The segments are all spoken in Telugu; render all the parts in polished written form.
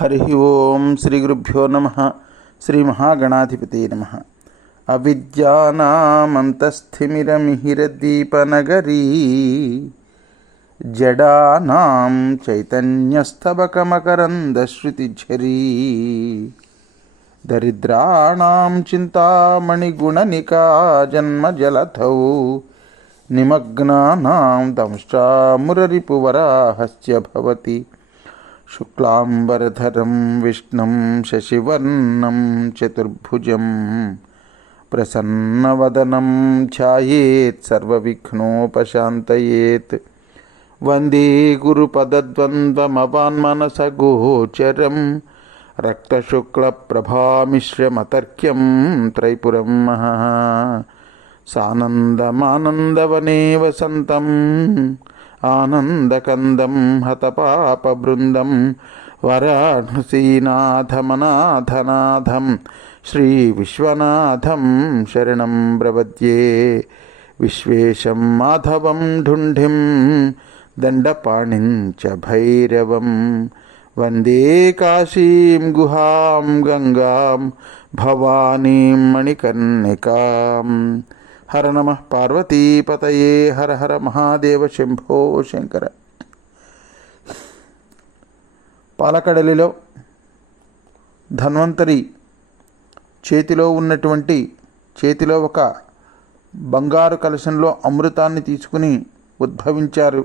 హరి ఓం శ్రీ గురుభ్యో నమ. శ్రీ మహాగణాధిపతే నమ. అవిద్యానామంతస్థిమిరమిహిరదీపనగరీ జడానాం చైతన్యస్తబకమకరందశ్రుతిఝరీ దరిద్రాణాం చింతామణిగుణనికా జన్మజలధౌ నిమగ్నానాం దంష్ట్రామురరిపువరాహస్య భవతి. శుక్లాంబరధరం విష్ణుం శశివర్ణం చతుర్భుజం ప్రసన్నవదనం ధ్యాయేత్ సర్వవిఘ్నోపశాంతయేత్. వందే గురుపదద్వంద్వమవాన్మనసగోచరం రక్తశుక్లప్రభామిశ్రమతర్క్యం త్రైపురం మహా. సానందమానందవనే వసంతం ఆనందకందం హతపాపబృందం వారాణసీనాథమనాథనాథం శ్రీ విశ్వనాథం శరణం ప్రపద్యే. విశ్వేశం మాధవం ఢుంఢిం దండపాణిం చ భైరవం వందే కాశీం గుహాం గంగాం భవానీం మణికర్ణికాం. హర నమ పార్వతీపతయే. హర హర మహాదేవ శంభో శంకర. పాలకడలిలో ధన్వంతరి చేతిలో ఒక బంగారు కలశంలో అమృతాన్ని తీసుకుని ఉద్భవించారు.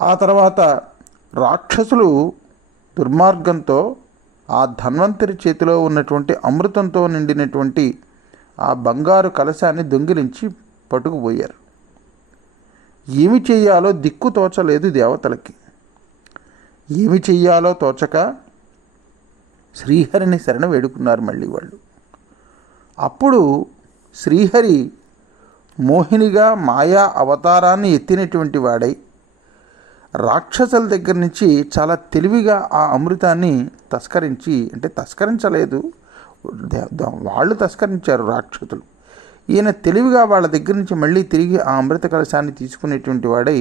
ఆ తర్వాత రాక్షసులు దుర్మార్గంతో ఆ ధన్వంతరి చేతిలో ఉన్నటువంటి అమృతంతో నిండినటువంటి ఆ బంగారు కలశాన్ని దొంగిలించి పట్టుకుపోయారు. ఏమి చెయ్యాలో దిక్కు తోచలేదు దేవతలకి. ఏమి చెయ్యాలో తోచక శ్రీహరిని శరణ వేడుకున్నారు మళ్ళీ వాళ్ళు. అప్పుడు శ్రీహరి మోహినిగా మాయా అవతారాన్ని ఎత్తినటువంటి వాడై రాక్షసుల దగ్గర నుంచి చాలా తెలివిగా ఆ అమృతాన్ని తస్కరించలేదు, వాళ్ళు తస్కరించారు రాక్షసులు. ఈయన తెలివిగా వాళ్ళ దగ్గర నుంచి మళ్ళీ తిరిగి ఆ అమృత కలశాన్ని తీసుకునేటువంటి వాడై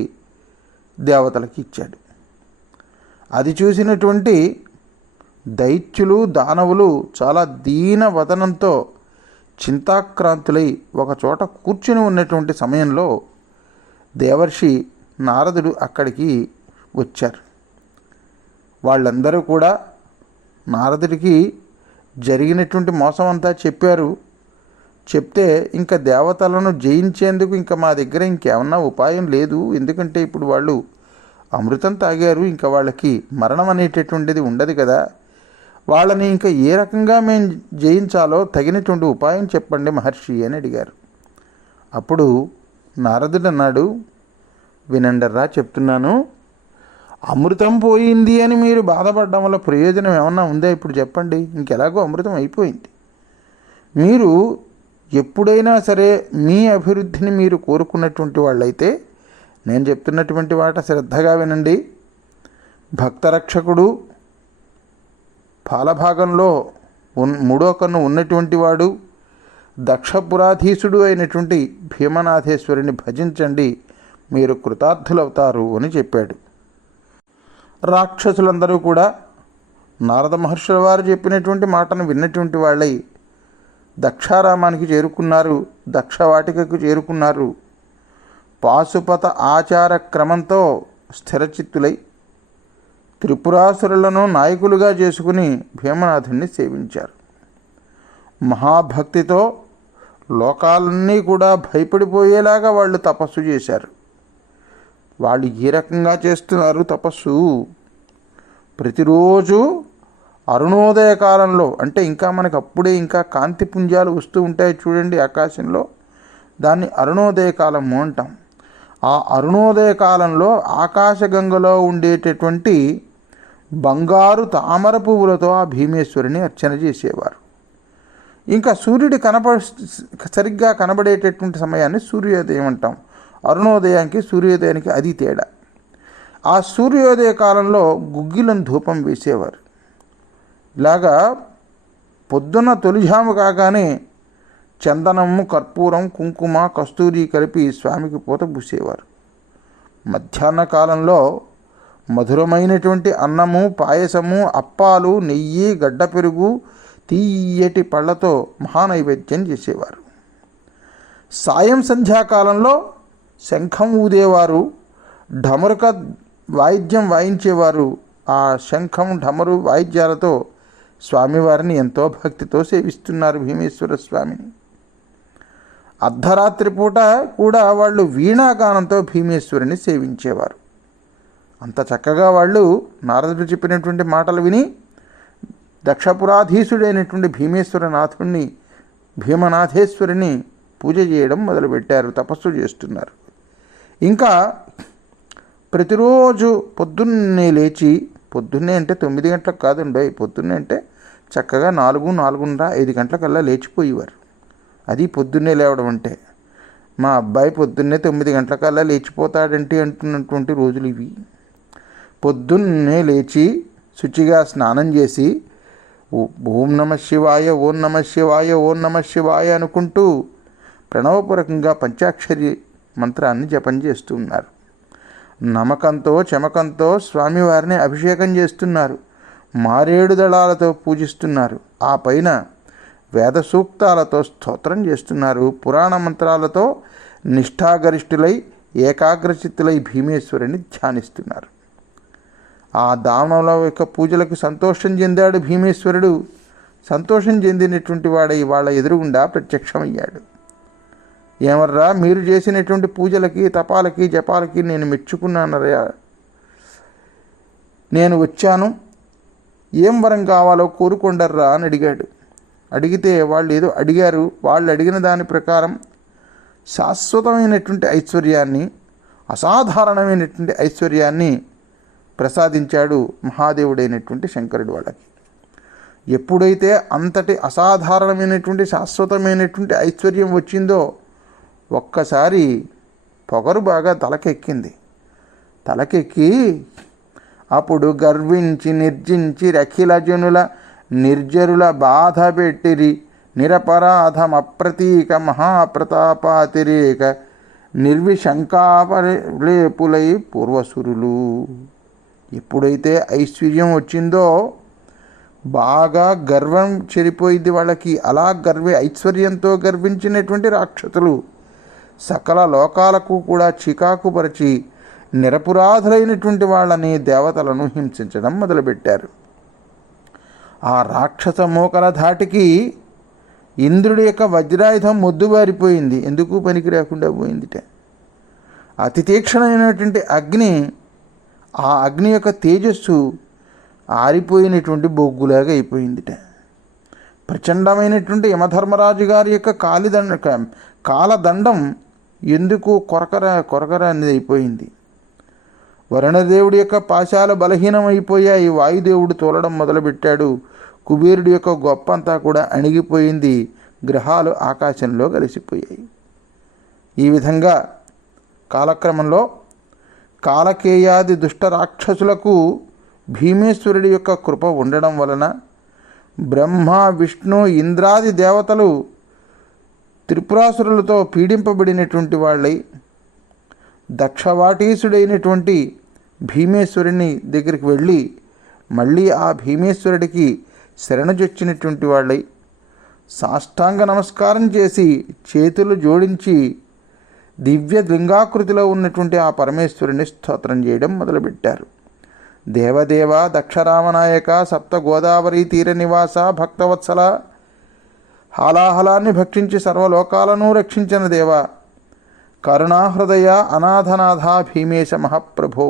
దేవతలకి ఇచ్చాడు. అది చూసినటువంటి దైత్యులు దానవులు చాలా దీన వదనంతో చింతాక్రాంతులై ఒకచోట కూర్చుని ఉన్నటువంటి సమయంలో దేవర్షి నారదుడు అక్కడికి వచ్చారు. వాళ్ళందరూ కూడా నారదుడికి జరిగినటువంటి మోసం అంతా చెప్పారు. చెప్తే ఇంకా దేవతలను జయించేందుకు ఇంకా మా దగ్గర ఇంకేమన్నా ఉపాయం లేదు, ఎందుకంటే ఇప్పుడు వాళ్ళు అమృతం తాగారు, ఇంకా వాళ్ళకి మరణం అనేటటువంటిది ఉండదు కదా, వాళ్ళని ఇంకా ఏ రకంగా మేము జయించాలో తగినటువంటి ఉపాయం చెప్పండి మహర్షి అని అడిగారు. అప్పుడు నారదుడు అన్నాడు, వినండర్రా చెప్తున్నాను, అమృతం పోయింది అని మీరు బాధపడడం వల్ల ప్రయోజనం ఏమన్నా ఉందా? ఇప్పుడు చెప్పండి. ఇంకెలాగో అమృతం అయిపోయింది. మీరు ఎప్పుడైనా సరే మీ అభివృద్ధిని మీరు కోరుకున్నటువంటి వాళ్ళైతే నేను చెప్తున్నటువంటి మాట శ్రద్ధగా వినండి. భక్తరక్షకుడు, పాలభాగంలో మూడో కన్ను ఉన్నటువంటి వాడు, దక్షపురాధీశుడు అయినటువంటి భీమనాథేశ్వరుని భజించండి, మీరు కృతార్థులవుతారు అని చెప్పాడు. రాక్షసులందరూ కూడా నారద మహర్షుల వారు చెప్పినటువంటి మాటను విన్నటువంటి వాళ్ళై దక్షారామానికి చేరుకున్నారు, దక్షవాటికకు చేరుకున్నారు. పాశుపత ఆచార క్రమంతో స్థిరచిత్తులై త్రిపురాసురులను నాయకులుగా చేసుకుని భీమనాథుణ్ణి సేవించారు. మహాభక్తితో లోకాలన్నీ కూడా భయపడిపోయేలాగా వాళ్ళు తపస్సు చేశారు. వాళ్ళు ఏ రకంగా చేస్తున్నారు తపస్సు? ప్రతిరోజు అరుణోదయ కాలంలో, అంటే ఇంకా మనకు అప్పుడే ఇంకా కాంతి పుంజాలు వస్తూ ఉంటాయి చూడండి ఆకాశంలో, దాన్ని అరుణోదయ కాలము అంటాం. ఆ అరుణోదయ కాలంలో ఆకాశగంగలో ఉండేటటువంటి బంగారు తామర పువ్వులతో ఆ భీమేశ్వరిని అర్చన చేసేవారు. ఇంకా సూర్యుడు సరిగ్గా కనబడేటటువంటి సమయాన్ని సూర్యోదయం అంటాం. అరుణోదయానికి సూర్యోదయానికి అది తేడా. ఆ సూర్యోదయ కాలంలో గుగ్గిలను ధూపం వేసేవారు. ఇలాగా పొద్దున్న తొలిజాము కాగానే చందనము, కర్పూరం, కుంకుమ, కస్తూరి కలిపి స్వామికి పూత పూసేవారు. మధ్యాహ్న కాలంలో మధురమైనటువంటి అన్నము, పాయసము, అప్పాలు, నెయ్యి, గడ్డ పెరుగు, తీయటి పళ్ళతో మహానైవేద్యం చేసేవారు. సాయం సంధ్యాకాలంలో శంఖం ఊదేవారు, ఢమరుక వాయిద్యం వాయించేవారు. ఆ శంఖం, ఢమరు వాయిద్యాలతో స్వామివారిని ఎంతో భక్తితో సేవిస్తున్నారు భీమేశ్వర స్వామిని. అర్ధరాత్రి పూట కూడా వాళ్ళు వీణాగానంతో భీమేశ్వరుని సేవించేవారు. అంత చక్కగా వాళ్ళు నారదుడు చెప్పినటువంటి మాటలు విని దక్షపురాధీశుడైనటువంటి భీమేశ్వరనాథుణ్ణి, భీమనాథేశ్వరిని పూజ చేయడం మొదలుపెట్టారు, తపస్సు చేస్తున్నారు. ఇంకా ప్రతిరోజు పొద్దున్నే లేచి, పొద్దున్నే అంటే 9 గంటలకు కాదండి, పొద్దున్నే అంటే చక్కగా 4, 4:30, 5 గంటలకల్లా లేచిపోయేవారు. అది పొద్దున్నే లేవడం అంటే. మా అబ్బాయి పొద్దున్నే 9 గంటలకల్లా లేచిపోతాడంటే అంటున్నటువంటి రోజులు ఇవి. పొద్దున్నే లేచి శుచిగా స్నానం చేసి ఓం నమ శివాయ, ఓం నమ శివాయ, ఓం నమ శివాయ అనుకుంటూ ప్రణవపూర్వకంగా పంచాక్షరి మంత్రాన్ని జపం చేస్తూ ఉన్నారు. నమ్మకంతో చమకంతో స్వామివారిని అభిషేకం చేస్తున్నారు, మారేడు దళాలతో పూజిస్తున్నారు. ఆ పైన వేద సూక్తాలతో స్తోత్రం చేస్తున్నారు, పురాణ మంత్రాలతో నిష్ఠాగరిష్ఠులై ఏకాగ్రచిత్తులై భీమేశ్వరుని ధ్యానిస్తున్నారు. ఆ దానంలో యొక్క పూజలకు సంతోషం చెందాడు భీమేశ్వరుడు. సంతోషం చెందినటువంటి వాడై వాళ్ళ ఎదురుగుండా ప్రత్యక్షమయ్యాడు. ఏమర్రా, మీరు చేసినటువంటి పూజలకి, తపాలకి, జపాలకి నేను మెచ్చుకున్నానరా, నేను వచ్చాను, ఏం వరం కావాలో కోరుకొండర్రా అని అడిగాడు. అడిగితే వాళ్ళు ఏదో అడిగారు. వాళ్ళు అడిగిన దాని ప్రకారం శాశ్వతమైనటువంటి ఐశ్వర్యాన్ని, అసాధారణమైనటువంటి ఐశ్వర్యాన్ని ప్రసాదించాడు మహాదేవుడైనటువంటి శంకరుడు వాళ్ళకి. ఎప్పుడైతే అంతటి అసాధారణమైనటువంటి శాశ్వతమైనటువంటి ఐశ్వర్యం వచ్చిందో ఒక్కసారి పొగరు బాగా తలకెక్కి అప్పుడు గర్వించి నిర్జించి రఖిలజనుల నిర్జరుల బాధ పెట్టిరి, నిరపరాధమప్రతీక మహాప్రతాపాతిరేక నిర్విశంకాపలేపులై పూర్వసురులు. ఎప్పుడైతే ఐశ్వర్యం వచ్చిందో బాగా గర్వం చెరిపోయింది వాళ్ళకి. అలా ఐశ్వర్యంతో గర్వించినటువంటి రాక్షసులు సకల లోకాలకు కూడా చికాకుపరిచి నిరపురాధులైనటువంటి వాళ్ళని, దేవతలను హింసించడం మొదలుపెట్టారు. ఆ రాక్షస మోకల ధాటికి ఇంద్రుడి యొక్క వజ్రాయుధం మొద్దుబారిపోయింది, ఎందుకు పనికి రాకుండా పోయిందిట. అతి తీక్షణమైనటువంటి అగ్ని, ఆ అగ్ని యొక్క తేజస్సు ఆరిపోయినటువంటి బొగ్గులాగా అయిపోయిందిట. ప్రచండమైనటువంటి యమధర్మరాజు గారి యొక్క కాలదండం ఎందుకు కొరకర అనేది అయిపోయింది. వరుణదేవుడి యొక్క పాశాలు బలహీనమైపోయాయి, వాయుదేవుడు తోలడం మొదలుపెట్టాడు. కుబేరుడి యొక్క గొప్ప అంతా కూడా అణిగిపోయింది, గ్రహాలు ఆకాశంలో కలిసిపోయాయి. ఈ విధంగా కాలక్రమంలో కాలకేయాది దుష్ట రాక్షసులకు భీమేశ్వరుడి యొక్క కృప ఉండడం వలన బ్రహ్మ, విష్ణు, ఇంద్రాది దేవతలు త్రిపురాసురులతో పీడింపబడినటువంటి వాళ్ళై దక్షవాటీసుడైనటువంటి భీమేశ్వరుని దగ్గరికి వెళ్ళి మళ్ళీ ఆ భీమేశ్వరుడికి శరణజొచ్చినటువంటి వాళ్ళై సాష్టాంగ నమస్కారం చేసి చేతులు జోడించి దివ్య లింగాకృతిలో ఉన్నటువంటి ఆ పరమేశ్వరుని స్తోత్రం చేయడం మొదలుపెట్టారు. దేవదేవ, దక్షరామనాయక, సప్త గోదావరి తీర నివాస, భక్తవత్సల, హాలాహలాన్ని భక్షించి సర్వలోకాలను రక్షించిన దేవ, కరుణాహృదయ, అనాథనాథ భీమేశ మహాప్రభో.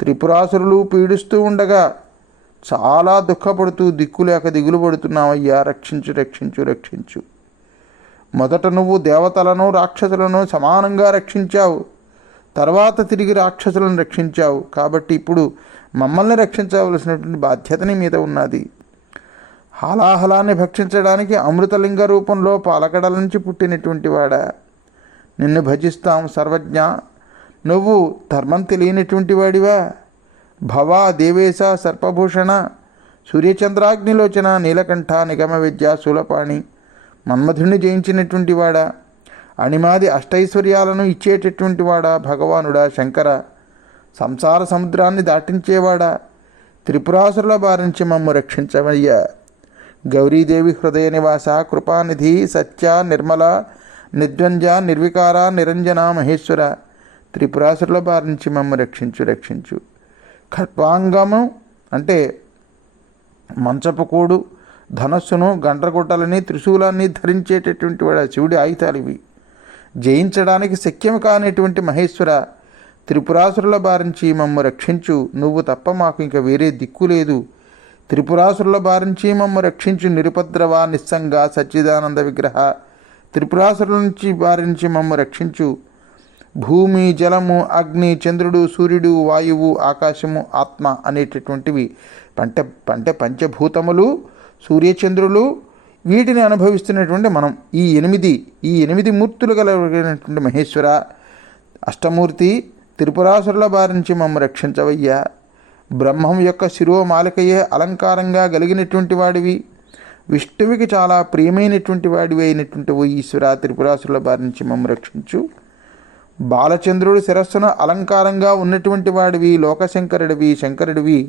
త్రిపురాసురులు పీడిస్తూ ఉండగా చాలా దుఃఖపడుతూ దిక్కులేక దిగులు పడుతున్నావయ్యా, రక్షించు రక్షించు రక్షించు. మొదట నువ్వు దేవతలను రాక్షసులను సమానంగా రక్షించావు, తర్వాత తిరిగి రాక్షసులను రక్షించావు. కాబట్టి ఇప్పుడు మమ్మల్ని రక్షించవలసినటువంటి బాధ్యత నీ మీద ఉన్నది. హాలాహలాన్ని భక్షించడానికి అమృతలింగ రూపంలో పాలకడల నుంచి పుట్టినటువంటి వాడా, నిన్ను భజిస్తాం సర్వజ్ఞ. నువ్వు ధర్మం తెలియనటువంటి వాడివా? భవ, దేవేశ, సర్పభూషణ, సూర్యచంద్రాగ్నిలోచన, నీలకంఠ, నిగమ విద్య, శూలపాణి, మన్మధుడిని జయించినటువంటి వాడా, అణిమాది అష్టైశ్వర్యాలను ఇచ్చేటటువంటి వాడా, భగవానుడా, శంకర, సంసార సముద్రాన్ని దాటించేవాడా, త్రిపురాసురుల బారించి మమ్ము రక్షించవయ్యా. గౌరీదేవి హృదయ నివాస కృపానిధి సత్య నిర్మల నిర్ద్వంజ నిర్వికార నిరంజన మహేశ్వర, త్రిపురాసురుల బారించి మమ్ము రక్షించు. ఖడ్వాంగము అంటే మంచపు కోడు, ధనస్సును, గండ్రగొడ్డలని, త్రిశూలాన్ని ధరించేటటువంటి వాడు శివుడి ఆయుధాలు ఇవి. జయించడానికి శక్యం కానిటువంటి మహేశ్వర, త్రిపురాసురుల బారించి మమ్ము రక్షించు. నువ్వు తప్ప మాకు ఇంక వేరే దిక్కు లేదు. త్రిపురాసురుల బారించి మమ్ము రక్షించు. నిరుపద్రవ నిస్సంగ సచ్చిదానంద విగ్రహ, త్రిపురాసురుల నుంచి బారించి మమ్ము రక్షించు. భూమి, జలము, అగ్ని, చంద్రుడు, సూర్యుడు, వాయువు, ఆకాశము, ఆత్మ అనేటటువంటివి అంటే పంచభూతములు, సూర్యచంద్రులు, వీటిని అనుభవిస్తున్నటువంటి మనం ఈ ఎనిమిది మూర్తులు కలిగినటువంటి మహేశ్వర, అష్టమూర్తి, త్రిపురాసురుల బారించి మమ్మ రక్షించవయ్యా. బ్రహ్మం యొక్క శిరోమాలికయే అలంకారంగా కలిగినటువంటి వాడివి, విష్ణువుకి చాలా ప్రియమైనటువంటి వాడివి అయినటువంటి ఓ ఈశ్వర, త్రిపురాసురుల బారించి మమ్మ రక్షించు. బాలచంద్రుడు శిరస్సున అలంకారంగా ఉన్నటువంటి వాడివి, లోకశంకరుడివి, శంకరుడివి,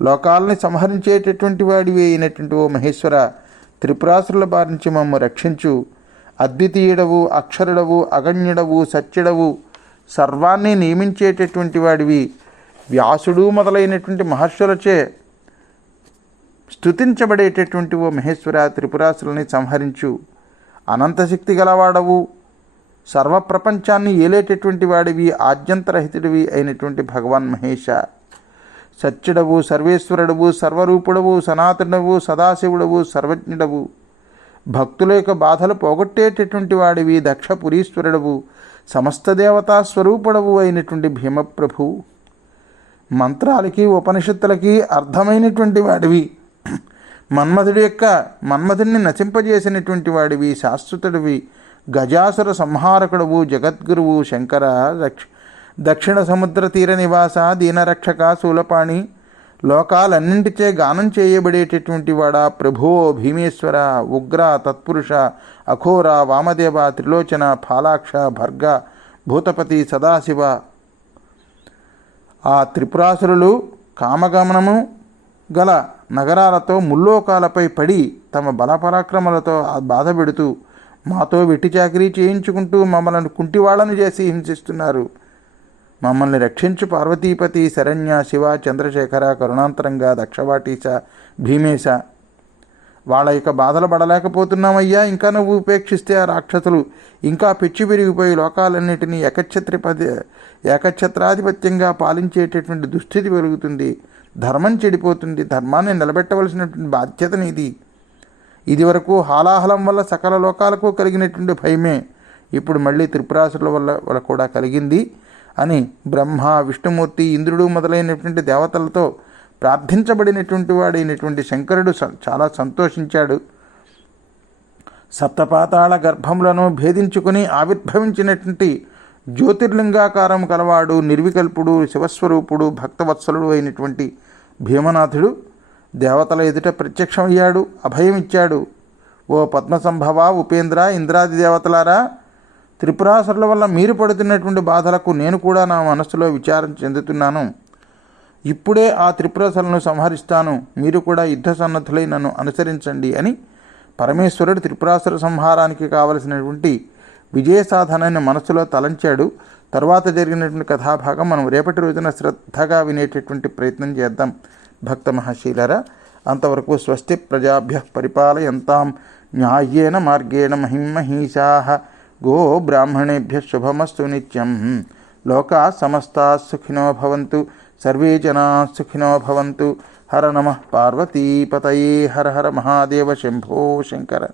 లోకాలని సంహరించేటటువంటి వాడివి అయినటువంటి ఓ మహేశ్వర, త్రిపురాసురుల బారించి మమ్మ రక్షించు. అద్వితీయుడవు, అక్షరుడవు, అగణ్యుడవు, సత్యుడవు, సర్వాన్ని నియమించేటటువంటి వాడివి, వ్యాసుడు మొదలైనటువంటి మహర్షులచే స్తుతించబడేటటువంటి ఓ మహేశ్వర, త్రిపురాసురుల్ని సంహరించు. అనంతశక్తి గలవాడవు, సర్వప్రపంచాన్ని ఏలేటటువంటి వాడివి, ఆద్యంతరహితుడివి అయినటువంటి భగవాన్ మహేష, సత్యుడవు, సర్వేశ్వరుడవు, సర్వరూపుడవు, సనాతనుడవు, సదాశివుడవు, సర్వజ్ఞుడవు, భక్తుల యొక్క బాధలు పోగొట్టేటటువంటి వాడివి, దక్షపురీశ్వరుడవు, సమస్త దేవతా స్వరూపుడవు అయినటువంటి భీమప్రభు, మంత్రాలకి ఉపనిషత్తులకి అర్థమైనటువంటి వాడివి, మన్మధుడిని నశింపజేసినటువంటి వాడివి, శాశ్వతుడివి, గజాసుర సంహారకుడవు, జగద్గురువు, శంకర, దక్షిణ సముద్ర తీర నివాస, దీనరక్షక, శూలపాణి, లోకాలన్నింటిచే గానం చేయబడేటటువంటి వాడా, ప్రభో, భీమేశ్వర, ఉగ్ర, తత్పురుష, అఘోర, వామదేవ, త్రిలోచన, ఫాలాక్ష, భర్గ, భూతపతి, సదాశివ. ఆ త్రిపురాసురులు కామగమనము గల నగరాలతో ముల్లోకాలపై పడి తమ బలపరాక్రమాలతో బాధ పెడుతూ మాతో వెట్టి చాకరీ చేయించుకుంటూ మమ్మల్ని కుంటివాళ్లను చేసి హింసిస్తున్నారు. మమ్మల్ని రక్షించు పార్వతీపతి, శరణ్య, శివ, చంద్రశేఖర, కరుణాంతరంగా, దక్షవాటీశ, భీమేశ. వాళ్ళ యొక్క బాధలు పడలేకపోతున్నామయ్యా. ఇంకా నువ్వు ఉపేక్షిస్తే ఆ రాక్షసులు ఇంకా పెచ్చి పెరిగిపోయి లోకాలన్నిటినీ ఏకఛత్రాధిపత్యంగా పాలించేటటువంటి దుస్థితి పెరుగుతుంది. ధర్మం చెడిపోతుంది. ధర్మాన్ని నిలబెట్టవలసినటువంటి బాధ్యత నీది. ఇదివరకు హాలాహలం వల్ల సకల లోకాలకు కలిగినటువంటి భయమే ఇప్పుడు మళ్ళీ త్రిపురాసుల వల్ల కూడా కలిగింది అని బ్రహ్మ, విష్ణుమూర్తి, ఇంద్రుడు మొదలైనటువంటి దేవతలతో ప్రార్థించబడినటువంటి వాడైనటువంటి శంకరుడు చాలా సంతోషించాడు. సప్తపాతాళ గర్భములను భేదించుకుని ఆవిర్భవించినటువంటి జ్యోతిర్లింగాకారం కలవాడు, నిర్వికల్పుడు, శివస్వరూపుడు, భక్తవత్సలుడు అయినటువంటి భీమనాథుడు దేవతల ఎదుట ప్రత్యక్షమయ్యాడు, అభయం ఇచ్చాడు. ఓ పద్మసంభవ, ఉపేంద్ర, ఇంద్రాది దేవతలారా, త్రిపురాసురుల వల్ల మీరు పడుతున్నటువంటి బాధలకు నేను కూడా నా మనస్సులో విచారం చెందుతున్నాను. ఇప్పుడే ఆ త్రిపురాసురులను సంహరిస్తాను. మీరు కూడా యుద్ధ సన్నద్ధులై నన్ను అనుసరించండి అని పరమేశ్వరుడు త్రిపురాసుర సంహారానికి కావలసినటువంటి విజయ సాధనాన్ని మనసులో తలంచాడు. తర్వాత జరిగినటువంటి కథాభాగం మనం రేపటి రోజున శ్రద్ధగా వినేటటువంటి ప్రయత్నం చేద్దాం భక్త మహాశీలరా. అంతవరకు స్వస్తి ప్రజాభ్య పరిపాలయంతాం న్యాయేన మార్గేణ మహిమహీషాః. గో బ్రాహ్మణేభ్య శుభమస్తు నిత్యం. లోకా సమస్తా సుఖినో భవంతు. సర్వే జనా సుఖినో భవంతు. హర నమః పార్వతీపతయే. హర హర మహాదేవ. శంభో శంకర.